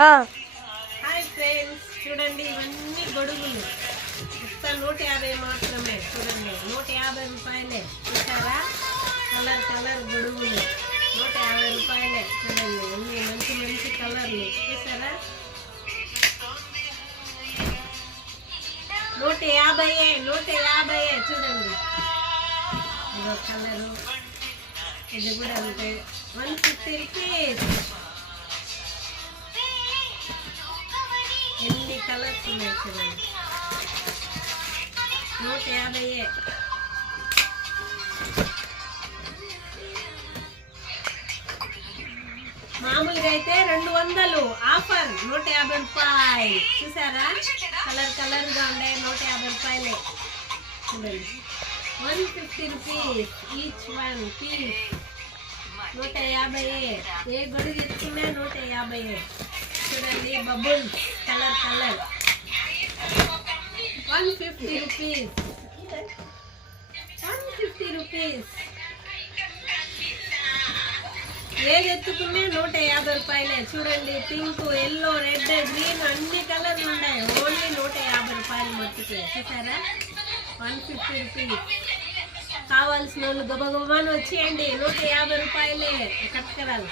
Hi friends, చూడండి ఇవన్నీ గొడుగులు. ఒక్క 150 మాత్రమే. చూడండి 150 రూపాయలే. చూసారా? కలర్ కలర్ గొడుగులు 150 రూపాయలే. చూడండి అన్ని మంచి మంచి కలర్లు. చూసారా? 150 చూడండి. ఇదో కలరు, ఇది కూడా అంతే. 150 రూపీస్. ఎన్ని కలర్స్ ఉన్నాయి చూడండి. 150. మామూలుగా అయితే 200 ఆఫర్ 150 రూపాయలు. చూసారా? కలర్ కలర్ గా ఉండే 150 రూపాయలే. చూడండి 150 రూపీస్ ఈచ్ వన్ పీస్. 150. ఏ గొడుగు ఎత్తుకున్నా 150. చూడండి bubbles colour colour 150 rupees. 150 rupees. ఏది ఎత్తుకునే 150 రూపాయలే. చూడండి పింక్, ఎల్లో, రెడ్, గ్రీన్ అన్ని కలర్లు ఉన్నాయి. ఓన్లీ 150 రూపాయలు మట్టుకే. చూసారా? 150 రూపీస్. కావాల్సిన వాళ్ళు గబగబాను వచ్చేయండి. 150 రూపాయలే కట్టకరాలు.